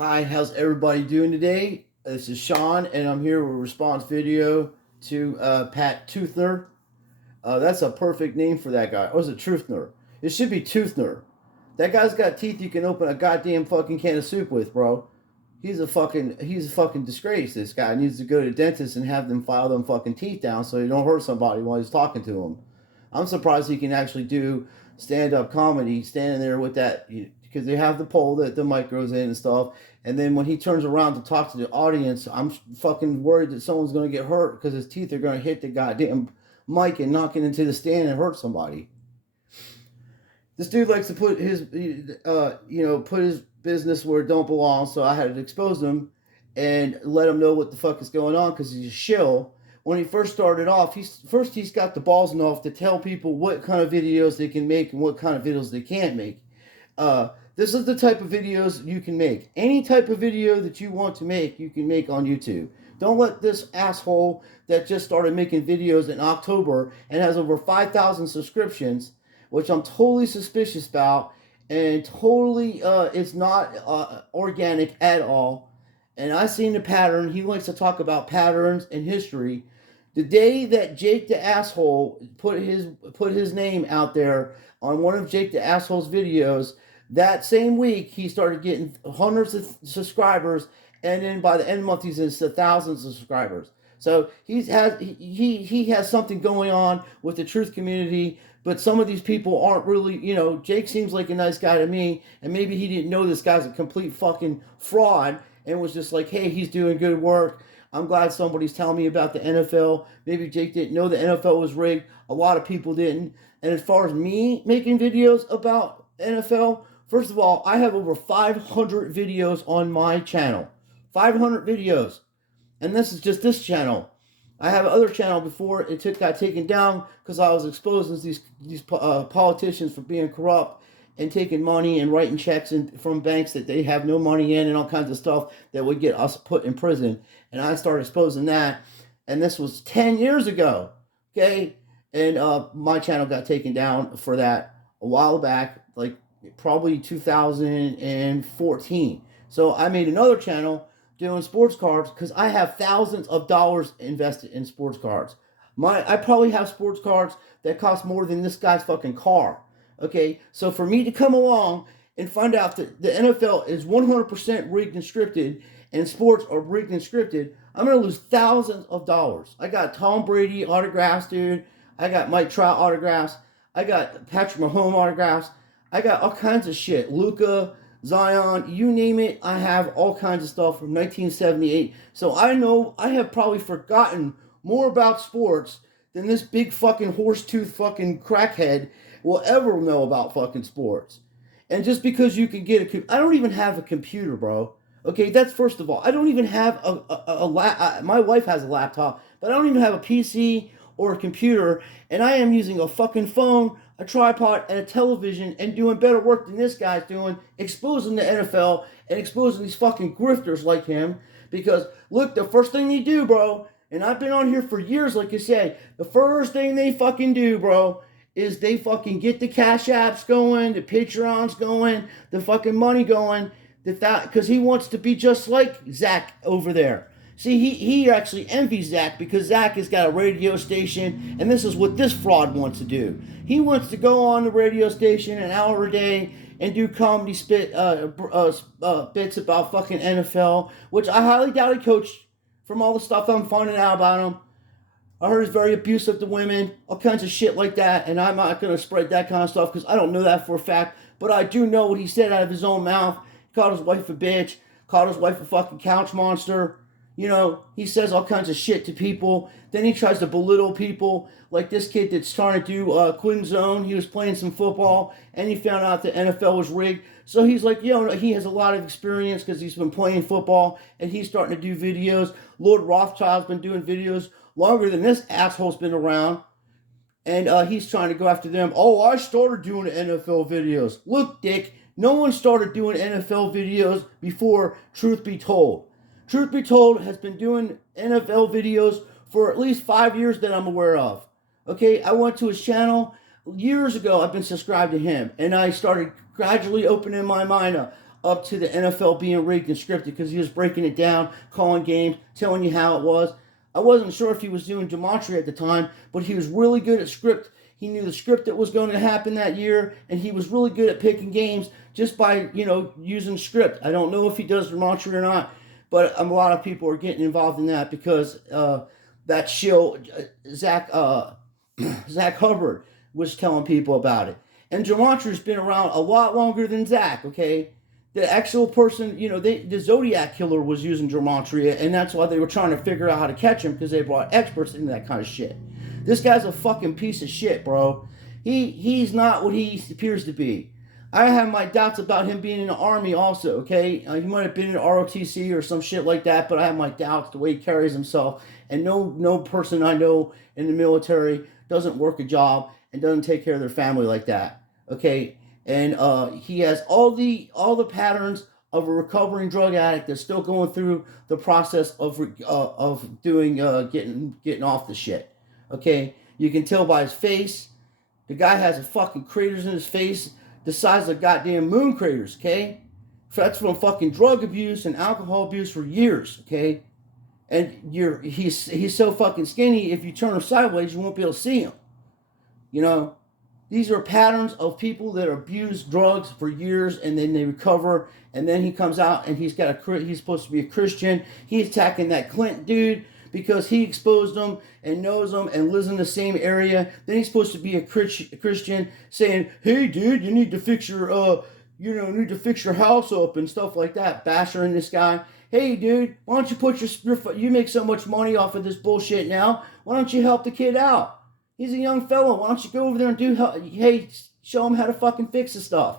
Hi, how's everybody doing today? This is Sean, and I'm here with a response video to Pat Troothner. That's a perfect name for that guy. Or is it Troothner? It should be Troothner. That guy's got teeth you can open a goddamn fucking can of soup with, bro. He's a fucking disgrace. This guy needs to go to the dentist and have them file them fucking teeth down so he don't hurt somebody while he's talking to him. I'm surprised he can actually do stand up comedy standing there with that because they have the pole that the mic goes in and stuff. And then when he turns around to talk to the audience, I'm fucking worried that someone's going to get hurt because his teeth are going to hit the goddamn mic and knock it into the stand and hurt somebody. This dude likes to put his business where it don't belong. So I had to expose him and let him know what the fuck is going on because he's a shill. When he first started off, he's got the balls enough to tell people what kind of videos they can make and what kind of videos they can't make. This is the type of videos you can make. Any type of video that you want to make, you can make on YouTube. Don't let this asshole that just started making videos in October and has over 5,000 subscriptions, which I'm totally suspicious about, and totally it's not organic at all. And I seen the pattern. He likes to talk about patterns and history. The day that Jake the Asshole put his name out there on one of Jake the Asshole's videos, that same week he started getting hundreds of subscribers, and then by the end of the month he's into thousands of subscribers. So he has something going on with the truth community, but some of these people aren't really, Jake seems like a nice guy to me, and maybe he didn't know this guy's a complete fucking fraud and was just like, hey, he's doing good work. I'm glad somebody's telling me about the NFL. Maybe Jake didn't know the NFL was rigged. A lot of people didn't. And as far as me making videos about NFL, first of all, I have over 500 videos on my channel. 500 videos. And this is just this channel. I have another channel before it got taken down because I was exposing these politicians for being corrupt and taking money and writing checks from banks that they have no money in and all kinds of stuff that would get us put in prison. And I started exposing that. And this was 10 years ago. Okay? And my channel got taken down for that a while back, like probably 2014. So I made another channel doing sports cards because I have thousands of dollars invested in sports cards. I probably have sports cards that cost more than this guy's fucking car. Okay, so for me to come along and find out that the NFL is 100% rigged and scripted and sports are rigged and scripted, I'm going to lose thousands of dollars. I got Tom Brady autographs, dude. I got Mike Trout autographs. I got Patrick Mahomes autographs. I got all kinds of shit. Luka, Zion, you name it, I have all kinds of stuff from 1978. So I know I have probably forgotten more about sports than this big fucking horse-tooth fucking crackhead will ever know about fucking sports. And just because you can get I don't even have a computer, bro. Okay, that's first of all. I don't even have my wife has a laptop, but I don't even have a PC or a computer, and I am using a fucking phone, a tripod, and a television, and doing better work than this guy's doing, exposing the NFL and exposing these fucking grifters like him. Because, look, the first thing they do, bro, and I've been on here for years, like you say, the first thing they fucking do, bro, is they fucking get the Cash Apps going, the Patreons going, the fucking money going, because he wants to be just like Zach over there. See, he actually envies Zach because Zach has got a radio station, and this is what this fraud wants to do. He wants to go on the radio station an hour a day and do comedy bits about fucking NFL, which I highly doubt he coached from all the stuff I'm finding out about him. I heard he's very abusive to women, all kinds of shit like that, and I'm not going to spread that kind of stuff because I don't know that for a fact, but I do know what he said out of his own mouth. He called his wife a bitch, called his wife a fucking couch monster. He says all kinds of shit to people. Then he tries to belittle people, like this kid that's trying to do Quinn Zone. He was playing some football, and he found out the NFL was rigged. So he's like, he has a lot of experience because he's been playing football, and he's starting to do videos. Lord Rothschild's been doing videos longer than this asshole's been around. And he's trying to go after them. Oh, I started doing NFL videos. Look, Dick, no one started doing NFL videos before Truth Be Told. Truth Be Told has been doing NFL videos for at least 5 years that I'm aware of. Okay, I went to his channel years ago. I've been subscribed to him, and I started gradually opening my mind up. up to the NFL being rigged and scripted because he was breaking it down, calling games, telling you how it was. I wasn't sure if he was doing gematria at the time, but he was really good at script. He knew the script that was going to happen that year, and he was really good at picking games just by, using script. I don't know if he does gematria or not, but a lot of people are getting involved in that because that show, Zach Hubbard was telling people about it. And gematria's been around a lot longer than Zach, okay? The actual person, the Zodiac Killer was using gematria, and that's why they were trying to figure out how to catch him because they brought experts into that kind of shit. This guy's a fucking piece of shit, bro. He's not what he appears to be. I have my doubts about him being in the army also, okay? He might have been in ROTC or some shit like that, but I have my doubts the way he carries himself. And no person I know in the military doesn't work a job and doesn't take care of their family like that, okay? And he has all the patterns of a recovering drug addict that's still going through the process of doing getting off the shit, okay? You can tell by his face. The guy has a fucking craters in his face the size of goddamn moon craters, okay? That's from fucking drug abuse and alcohol abuse for years, okay? And he's so fucking skinny, if you turn him sideways, you won't be able to see him. These are patterns of people that abuse drugs for years and then they recover, and then he comes out and he's supposed to be a Christian. He's attacking that Clinton dude because he exposed him and knows him and lives in the same area. Then he's supposed to be a Christian, saying, "Hey, dude, you need to fix your need to fix your house up," and stuff like that, bashing this guy. Hey, dude, why don't you put you make so much money off of this bullshit now? Why don't you help the kid out? He's a young fellow. Why don't you go over there and show him how to fucking fix the stuff.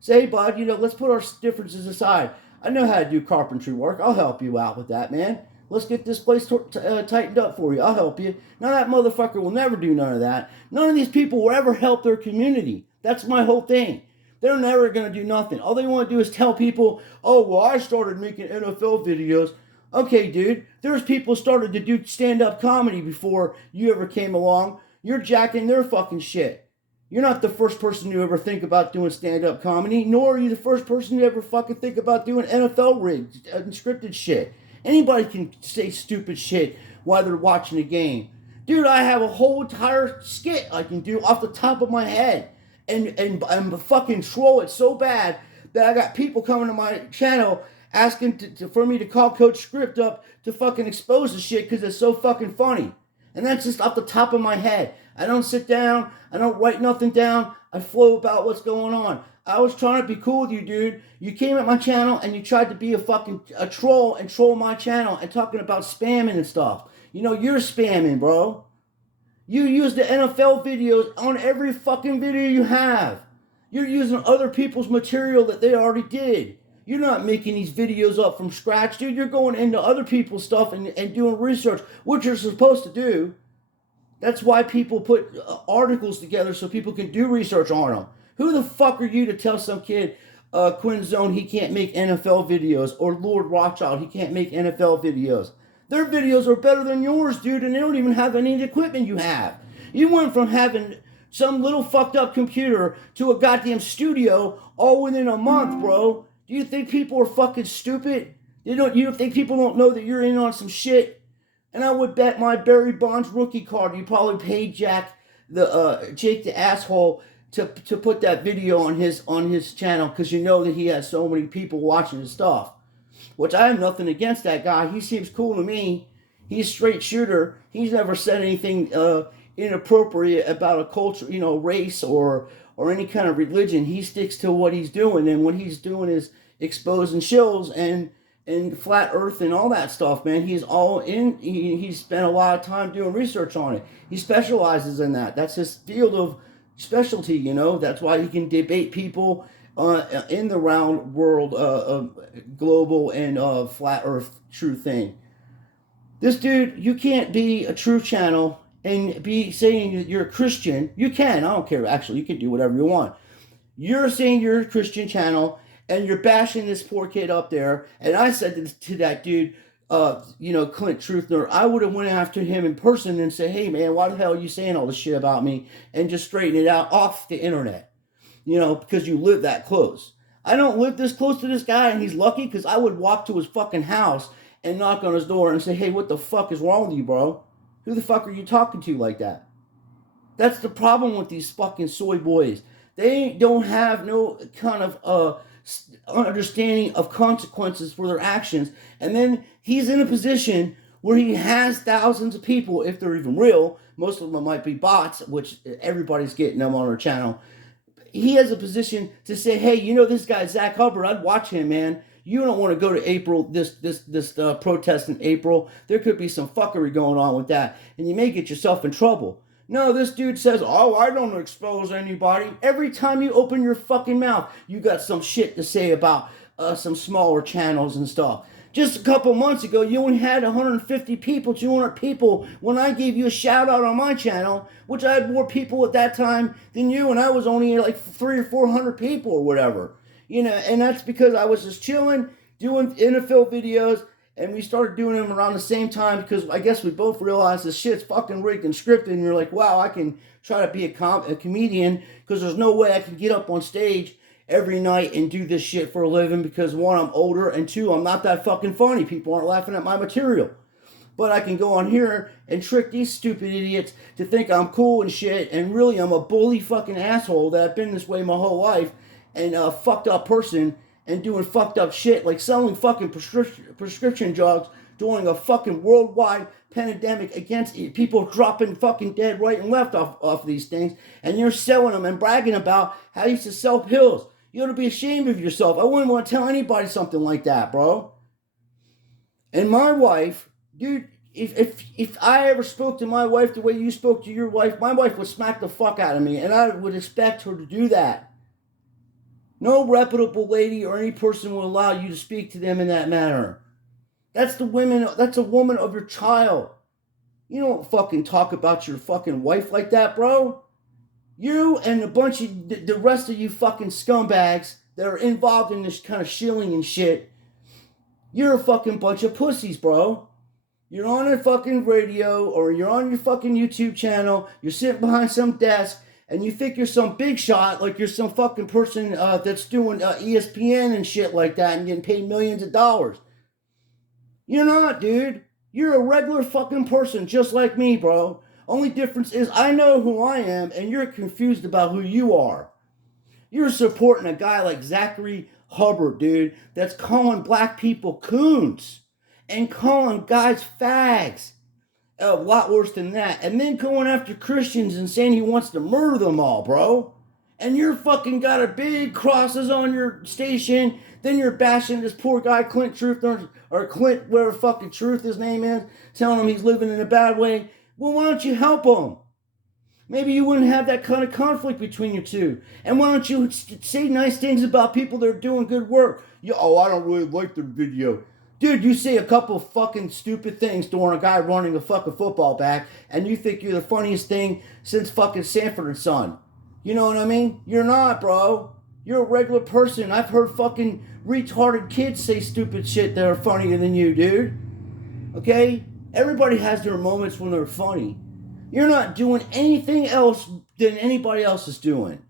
Say, hey, bud, let's put our differences aside. I know how to do carpentry work. I'll help you out with that, man. Let's get this place tightened up for you. I'll help you. Now that motherfucker will never do none of that. None of these people will ever help their community. That's my whole thing. They're never going to do nothing. All they want to do is tell people, oh, well, I started making NFL videos. Okay, dude, there's people started to do stand-up comedy before you ever came along. You're jacking their fucking shit. You're not the first person to ever think about doing stand-up comedy, nor are you the first person to ever fucking think about doing NFL rigged and scripted shit. Anybody can say stupid shit while they're watching a game. Dude, I have a whole entire skit I can do off the top of my head. And I'm fucking troll it so bad that I got people coming to my channel asking for me to call Coach Script up to fucking expose the shit because it's so fucking funny. And that's just off the top of my head. I don't sit down. I don't write nothing down. I flow about what's going on. I was trying to be cool with you, dude. You came at my channel and you tried to be a troll and troll my channel and talking about spamming and stuff. You're spamming, bro. You use the NFL videos on every fucking video you have. You're using other people's material that they already did. You're not making these videos up from scratch, dude. You're going into other people's stuff and doing research, which you're supposed to do. That's why people put articles together so people can do research on them. Who the fuck are you to tell some kid, Quinn Zone, he can't make NFL videos, or Lord Rothschild, he can't make NFL videos? Their videos are better than yours, dude, and they don't even have any of the equipment you have. You went from having some little fucked up computer to a goddamn studio all within a month, bro. Do you think people are fucking stupid? You think people don't know that you're in on some shit? And I would bet my Barry Bonds rookie card you probably paid Jake the asshole to put that video on his channel because you know that he has so many people watching his stuff. Which I have nothing against that guy. He seems cool to me. He's a straight shooter. He's never said anything inappropriate about a culture, race or any kind of religion. He sticks to what he's doing, and what he's doing is exposing shills and flat earth and all that stuff, man. He's all in. He spent a lot of time doing research on it. He specializes in that. That's his field of specialty, That's why he can debate people in the round world, global and flat earth true thing. This dude, you can't be a true channel and be saying that you're a Christian. You can. I don't care. Actually, you can do whatever you want. You're saying you're a Christian channel and you're bashing this poor kid up there. And I said to that dude, Clint Troothner, I would have went after him in person and say, hey, man, why the hell are you saying all this shit about me? And just straighten it out off the internet. Because you live that close. I don't live this close to this guy, and he's lucky because I would walk to his fucking house and knock on his door and say, hey, what the fuck is wrong with you, bro? Who the fuck are you talking to like that? That's the problem with these fucking soy boys. They don't have no kind of understanding of consequences for their actions. And then he's in a position where he has thousands of people, if they're even real. Most of them might be bots, which everybody's getting them on our channel. He has a position to say, hey, you know this guy, Zach Hubbard, I'd watch him, man. You don't want to go to April, this protest in April. There could be some fuckery going on with that, and you may get yourself in trouble. No, this dude says, oh, I don't expose anybody. Every time you open your fucking mouth, you got some shit to say about some smaller channels and stuff. Just a couple months ago, you only had 150 people, 200 people when I gave you a shout out on my channel, which I had more people at that time than you, and I was only like 300 or 400 people or whatever. You know, and that's because I was just chilling, doing NFL videos, and we started doing them around the same time because I guess we both realized this shit's fucking rigged and scripted, and you're like, wow, I can try to be a comedian because there's no way I can get up on stage every night and do this shit for a living because one, I'm older, and two, I'm not that fucking funny. People aren't laughing at my material. But I can go on here and trick these stupid idiots to think I'm cool and shit, and really I'm a bully fucking asshole that I've been this way my whole life, and a fucked up person, and doing fucked up shit like selling fucking prescription drugs during a fucking worldwide pandemic against people dropping fucking dead right and left off these things, and you're selling them and bragging about how you used to sell pills. You ought to be ashamed of yourself. I wouldn't want to tell anybody something like that, bro. And my wife, dude, if I ever spoke to my wife the way you spoke to your wife, my wife would smack the fuck out of me, and I would expect her to do that. No reputable lady or any person will allow you to speak to them in that manner. That's a woman of your child. You don't fucking talk about your fucking wife like that, bro. You and a bunch of the rest of you fucking scumbags that are involved in this kind of shilling and shit, you're a fucking bunch of pussies, bro. You're on a fucking radio or you're on your fucking YouTube channel, you're sitting behind some desk, and you think you're some big shot, like you're some fucking person that's doing ESPN and shit like that and getting paid millions of dollars. You're not, dude. You're a regular fucking person just like me, bro. Only difference is I know who I am and you're confused about who you are. You're supporting a guy like Zachary Hubbard, dude, that's calling black people coons and calling guys fags. A lot worse than that. And then going after Christians and saying he wants to murder them all, bro. And you're fucking got a big crosses on your station. Then you're bashing this poor guy, Clint Troothner, or Clint, whatever fucking Truth his name is, telling him he's living in a bad way. Well, why don't you help him? Maybe you wouldn't have that kind of conflict between you two. And why don't you say nice things about people that are doing good work? I don't really like their video. Dude, you say a couple fucking stupid things during a guy running a fucking football back, and you think you're the funniest thing since fucking Sanford and Son. You know what I mean? You're not, bro. You're a regular person. I've heard fucking retarded kids say stupid shit that are funnier than you, dude. Okay? Everybody has their moments when they're funny. You're not doing anything else than anybody else is doing.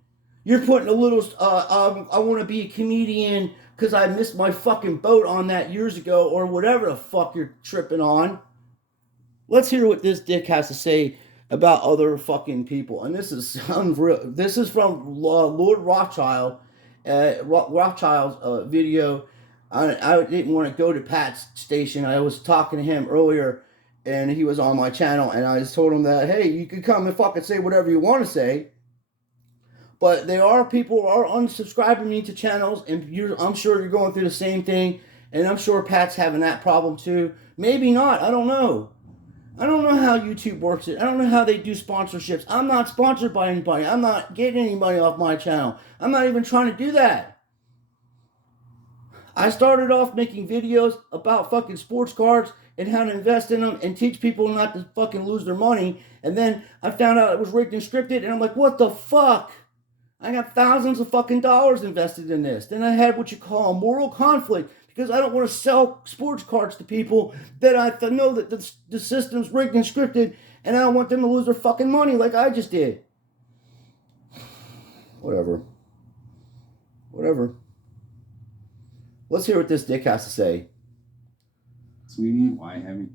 You're putting a little, I want to be a comedian because I missed my fucking boat on that years ago, or whatever the fuck you're tripping on. Let's hear what this dick has to say about other fucking people. And this is unreal. This is from Lord Rothschild, Rothschild's video. I didn't want to go to Pat's station. I was talking to him earlier, and he was on my channel, and I just told him that, hey, you can come and fucking say whatever you want to say. But there are people who are unsubscribing me to channels, and I'm sure you're going through the same thing, and I'm sure Pat's having that problem too. Maybe not. I don't know. I don't know how YouTube works it. I don't know how they do sponsorships. I'm not sponsored by anybody. I'm not getting any money off my channel. I'm not even trying to do that. I started off making videos about fucking sports cards and how to invest in them and teach people not to fucking lose their money. And then I found out it was rigged and scripted, and I'm like, what the fuck? I got thousands of fucking dollars invested in this. Then I had what you call a moral conflict because I don't want to sell sports cards to people that I know that the system's rigged and scripted, and I don't want them to lose their fucking money like I just did. Whatever. Let's hear what this dick has to say. Sweetie, why haven't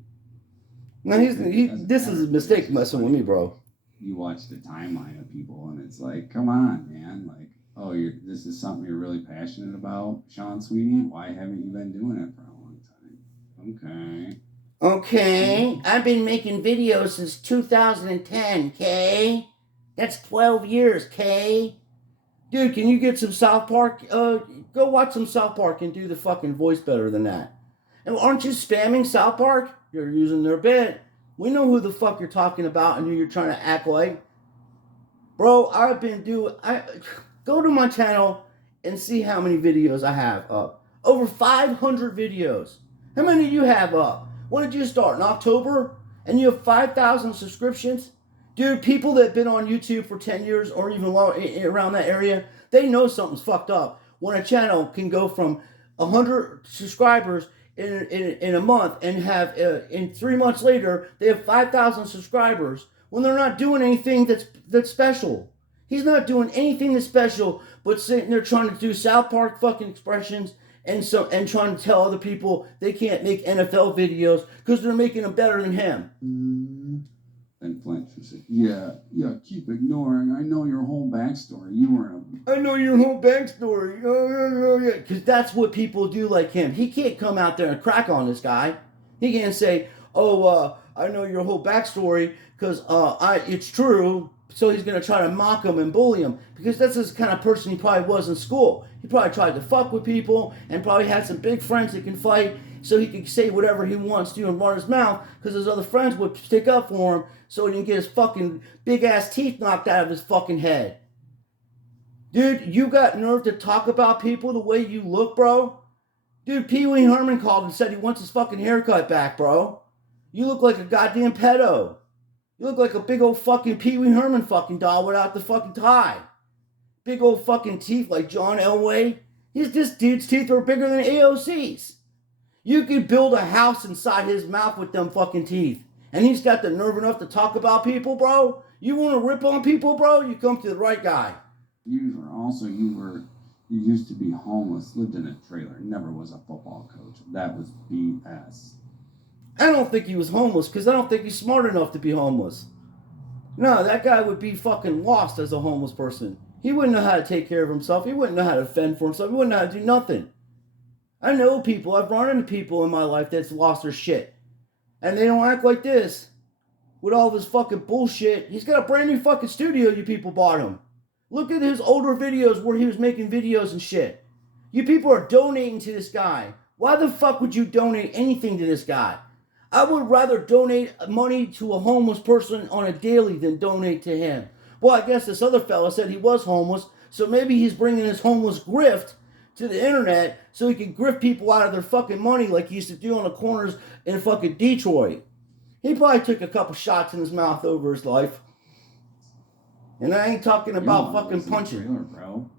No, this is a mistake messing with me, bro. you watch the timeline of people and it's like, come on, man. Like, oh, this is something you're really passionate about, Sean, sweetie. Why haven't you been doing it for a long time? Okay, I've been making videos since 2010, K. That's 12 years, K. Dude, can you get some South Park? Go watch some South Park and do the fucking voice better than that. And aren't you spamming South Park? You're using their bit. We know who the fuck you're talking about and who you're trying to act like. Bro, go to my channel and see how many videos I have up. Over 500 videos. How many do you have up? When did you start? In October? And you have 5,000 subscriptions? Dude, people that have been on YouTube for 10 years or even around that area, they know something's fucked up. When a channel can go from 100 subscribers in a month and have, in 3 months later, they have 5,000 subscribers when they're not doing anything that's special. He's not doing anything that's special, but sitting there trying to do South Park fucking expressions and trying to tell other people they can't make NFL videos because they're making them better than him. And Flint said, yeah, keep ignoring. I know your whole backstory. I know your whole backstory. Oh, yeah. Because that's what people do like him. He can't come out there and crack on this guy. He can't say, I know your whole backstory because it's true. So he's going to try to mock him and bully him because that's the kind of person he probably was in school. He probably tried to fuck with people and probably had some big friends that can fight so he could say whatever he wants to and run his mouth because his other friends would stick up for him so he didn't get his fucking big ass teeth knocked out of his fucking head. Dude, you got nerve to talk about people the way you look, bro? Dude, Pee Wee Herman called and said he wants his fucking haircut back, bro. You look like a goddamn pedo. You look like a big old fucking Pee Wee Herman fucking doll without the fucking tie. Big old fucking teeth like John Elway. This dude's teeth are bigger than AOC's. You could build a house inside his mouth with them fucking teeth. And he's got the nerve enough to talk about people, bro? You want to rip on people, bro? You come to the right guy. You used to be homeless, lived in a trailer, never was a football coach. That was BS. I don't think he was homeless because I don't think he's smart enough to be homeless. No, that guy would be fucking lost as a homeless person. He wouldn't know how to take care of himself. He wouldn't know how to fend for himself. He wouldn't know how to do nothing. I know people. I've run into people in my life that's lost their shit. And they don't act like this. With all of his fucking bullshit. He's got a brand new fucking studio you people bought him. Look at his older videos where he was making videos and shit. You people are donating to this guy. Why the fuck would you donate anything to this guy? I would rather donate money to a homeless person on a daily than donate to him. Well, I guess this other fella said he was homeless, so maybe he's bringing his homeless grift to the internet so he can grift people out of their fucking money like he used to do on the corners in fucking Detroit. He probably took a couple shots in his mouth over his life. And I ain't talking about fucking punching. Trailer, bro.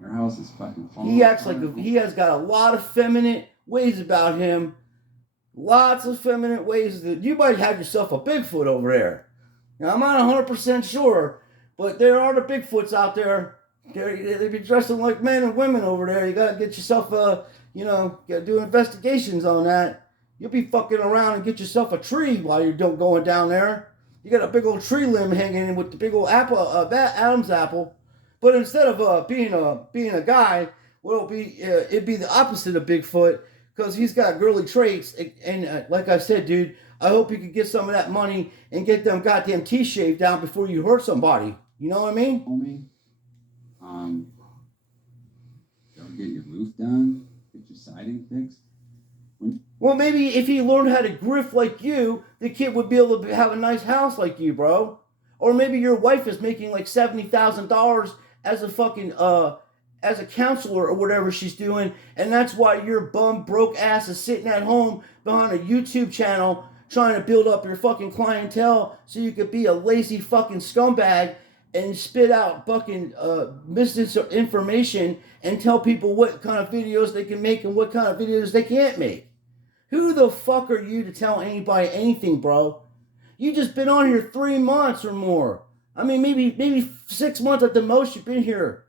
Your house is fucking falling. He acts like he has got a lot of feminine ways about him. Lots of feminine ways that you might have yourself a Bigfoot over there. Now, I'm not 100% sure, but there are the Bigfoots out there. They be dressing like men and women over there. You got to get yourself got to do investigations on that. You'll be fucking around and get yourself a tree while you're going down there. You got a big old tree limb hanging in with the big old apple, Adam's apple. But instead of being a guy, it'd be the opposite of Bigfoot because he's got girly traits. And like I said, dude, I hope you could get some of that money and get them goddamn teeth shaved down before you hurt somebody. You know what I mean? Homie, go get your roof done, get your siding fixed. Well, maybe if he learned how to grift like you, the kid would be able to have a nice house like you, bro. Or maybe your wife is making like $70,000 as a fucking as a counselor or whatever she's doing, and that's why your bum broke ass is sitting at home behind a YouTube channel trying to build up your fucking clientele so you could be a lazy fucking scumbag and spit out fucking misinformation and tell people what kind of videos they can make and what kind of videos they can't make. Who the fuck are you to tell anybody anything, bro? You just been on here 3 months or more. I mean, maybe 6 months at the most you've been here.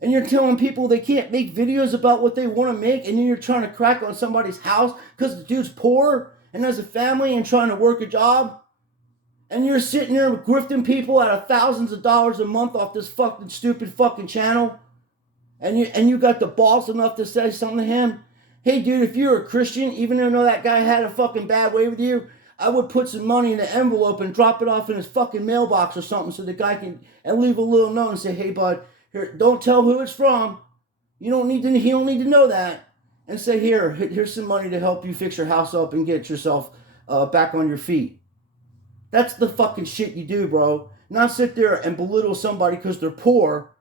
And you're telling people they can't make videos about what they want to make, and then you're trying to crack on somebody's house because the dude's poor and has a family and trying to work a job. And you're sitting there grifting people out of thousands of dollars a month off this fucking stupid fucking channel. And you got the balls enough to say something to him. Hey, dude, if you're a Christian, even though that guy had a fucking bad way with you, I would put some money in an envelope and drop it off in his fucking mailbox or something so the guy can, and leave a little note and say, hey, bud, here, don't tell who it's from. He don't need to know that. And say, here's some money to help you fix your house up and get yourself back on your feet. That's the fucking shit you do, bro. Not sit there and belittle somebody because they're poor.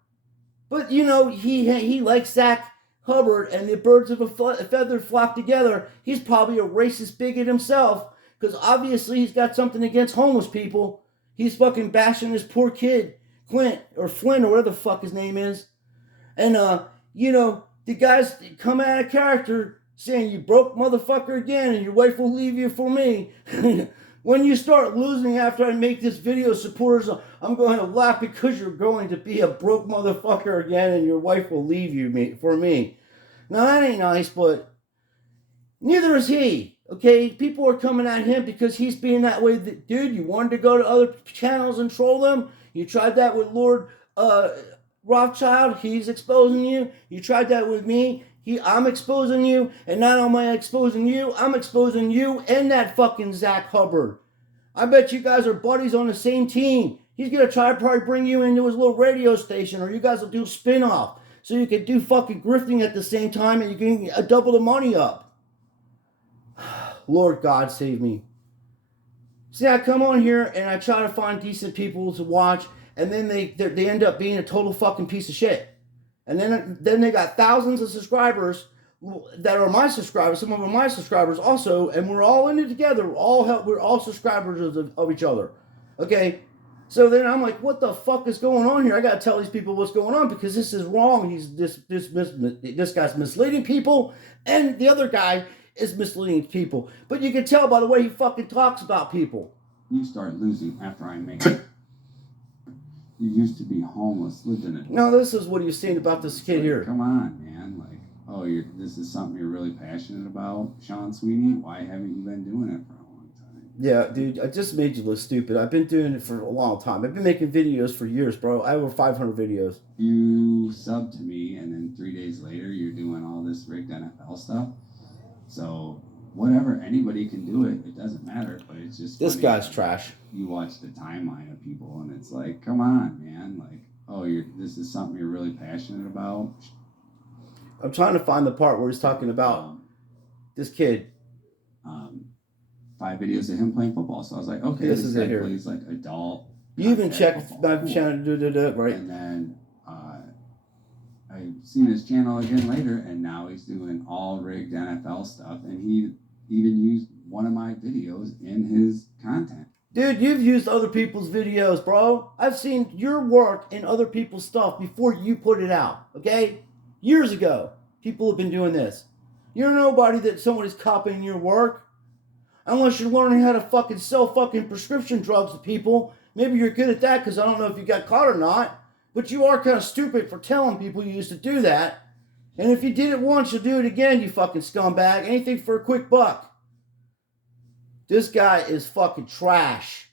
But, he likes Zach Hubbard and the birds of a feather flock together. He's probably a racist bigot himself because obviously he's got something against homeless people. He's fucking bashing this poor kid, Flint or whatever the fuck his name is. And, the guys come out of character saying, you broke motherfucker again and your wife will leave you for me. When you start losing after I make this video, supporters, I'm going to laugh because you're going to be a broke motherfucker again and your wife will leave you for me. Now, that ain't nice, but neither is he, okay? People are coming at him because he's being that way. Dude, you wanted to go to other channels and troll them? You tried that with Lord Rothschild. He's exposing you. You tried that with me. I'm exposing you, and not only am I exposing you, I'm exposing you and that fucking Zach Hubbard. I bet you guys are buddies on the same team. He's going to try to probably bring you into his little radio station, or you guys will do a spin-off so you can do fucking grifting at the same time and you can double the money up. Lord God save me. See, I come on here and I try to find decent people to watch, and then they end up being a total fucking piece of shit. And then they got thousands of subscribers that are my subscribers. Some of them are my subscribers also, and we're all in it together. We're all subscribers of each other. Okay, so then I'm like, what the fuck is going on here? I gotta tell these people what's going on because this is wrong. This guy's misleading people, and the other guy is misleading people. But you can tell by the way he fucking talks about people. You start losing after I make it. You used to be homeless, lived in it. No, this is what you're saying about this kid here. Come on, man. Like, this is something you're really passionate about, Sean Sweeney. Why haven't you been doing it for a long time? Yeah, dude, I just made you look stupid. I've been doing it for a long time. I've been making videos for years, bro. I have over 500 videos. You subbed to me, and then 3 days later, you're doing all this rigged NFL stuff. So, whatever, anybody can do it. It doesn't matter, but it's just this guy's trash. You watch the timeline of people, and it's like, come on, man. Like, this is something you're really passionate about. I'm trying to find the part where he's talking about this kid. 5 videos of him playing football. So I was like, okay, this is it here. Plays like adult. You even checked my channel, right? And then I've seen his channel again later, and now he's doing all rigged NFL stuff, and he even used one of my videos in his content. Dude, you've used other people's videos, bro. I've seen your work in other people's stuff before you put it out, okay? Years ago, people have been doing this. You're nobody that somebody's copying your work. Unless you're learning how to fucking sell fucking prescription drugs to people. Maybe you're good at that because I don't know if you got caught or not. But you are kind of stupid for telling people you used to do that. And if you did it once, you'll do it again, you fucking scumbag. Anything for a quick buck. This guy is fucking trash.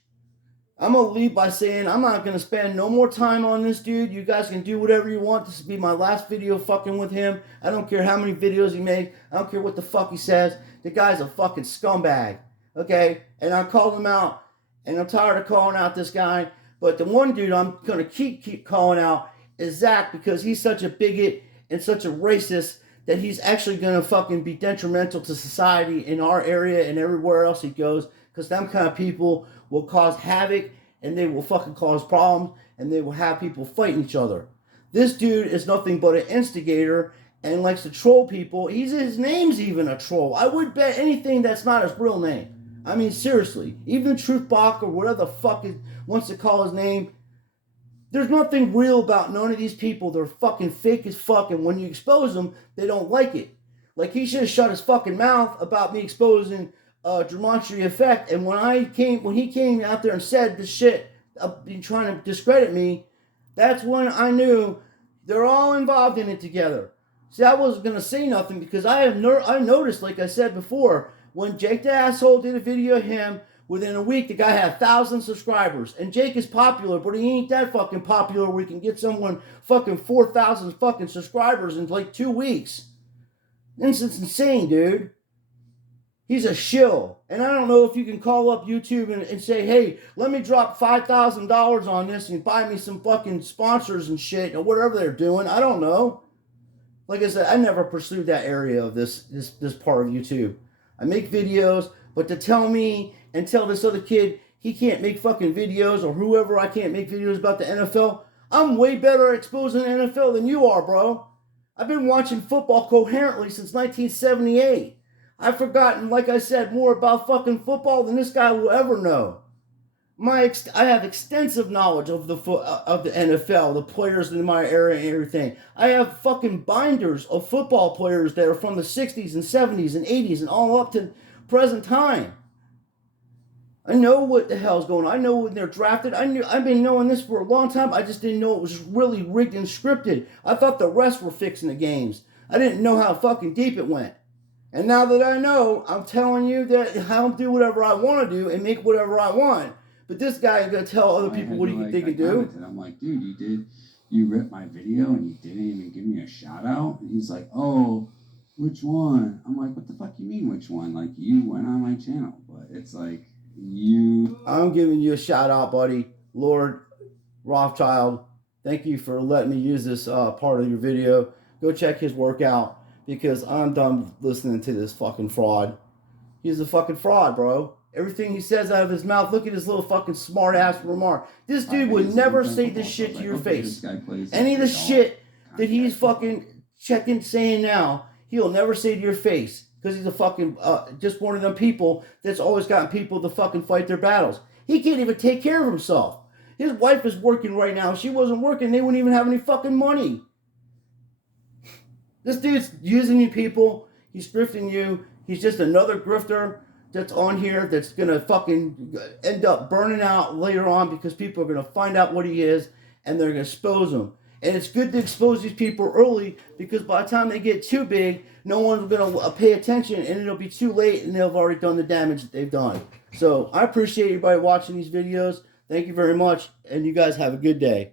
I'm going to leave by saying I'm not going to spend no more time on this dude. You guys can do whatever you want. This will be my last video fucking with him. I don't care how many videos he makes. I don't care what the fuck he says. The guy's a fucking scumbag. Okay? And I called him out. And I'm tired of calling out this guy. But the one dude I'm going to keep calling out is Zach because he's such a bigot and such a racist that he's actually going to fucking be detrimental to society in our area and everywhere else he goes. Because them kind of people will cause havoc and they will fucking cause problems and they will have people fighting each other. This dude is nothing but an instigator and likes to troll people. His name's even a troll. I would bet anything that's not his real name. I mean, seriously. Even Truthbach or whatever the fuck he wants to call his name. There's nothing real about none of these people. They're fucking fake as fuck. And when you expose them, they don't like it. Like, he should have shut his fucking mouth about me exposing Gematria Effect. And when he came out there and said this shit, trying to discredit me, that's when I knew They're all involved in it together. See, I wasn't gonna say nothing because I noticed, like I said before, when Jake the Asshole did a video of him, within a week the guy had 1,000 subscribers. And Jake is popular, but he ain't that fucking popular where he can get someone fucking 4,000 fucking subscribers in like 2 weeks. It's insane, dude. He's a shill. And I don't know if you can call up YouTube and say, hey, let me drop $5,000 on this and buy me some fucking sponsors and shit or whatever they're doing. I don't know. Like I said, I never pursued that area of this part of YouTube. I make videos, but to tell me and tell this other kid he can't make fucking videos, or whoever I can't make videos about the NFL, I'm way better at exposing the NFL than you are, bro. I've been watching football coherently since 1978. I've forgotten, like I said, more about fucking football than this guy will ever know. I have extensive knowledge of the NFL, the players in my area and everything. I have fucking binders of football players that are from the 60s and 70s and 80s and all up to present time. I know what the hell's going on. I know when they're drafted. I've been knowing this for a long time. I just didn't know it was really rigged and scripted. I thought the refs were fixing the games. I didn't know how fucking deep it went. And now that I know, I'm telling you that I'll do whatever I want to do and make whatever I want. But this guy is going to tell other people what they can do. I'm like, dude, you ripped my video and you didn't even give me a shout out? And he's like, oh, which one? I'm like, what the fuck you mean which one? Like, you went on my channel. But it's like, I'm giving you a shout out, buddy. Lord Rothschild, thank you for letting me use this part of your video. Go check his work out because I'm done listening to this fucking fraud. He's a fucking fraud, bro. Everything he says out of his mouth, look at his little fucking smart ass remark. This dude would never say this shit to your face. Any of the shit that he's fucking saying now, he'll never say to your face. Because he's a fucking, just one of them people that's always gotten people to fucking fight their battles. He can't even take care of himself. His wife is working right now. If she wasn't working, they wouldn't even have any fucking money. This dude's using you people. He's grifting you. He's just another grifter that's on here that's going to fucking end up burning out later on because people are going to find out what he is and they're going to expose him. And it's good to expose these people early because by the time they get too big, no one's going to pay attention and it'll be too late and they'll have already done the damage that they've done. So I appreciate everybody watching these videos. Thank you very much. And you guys have a good day.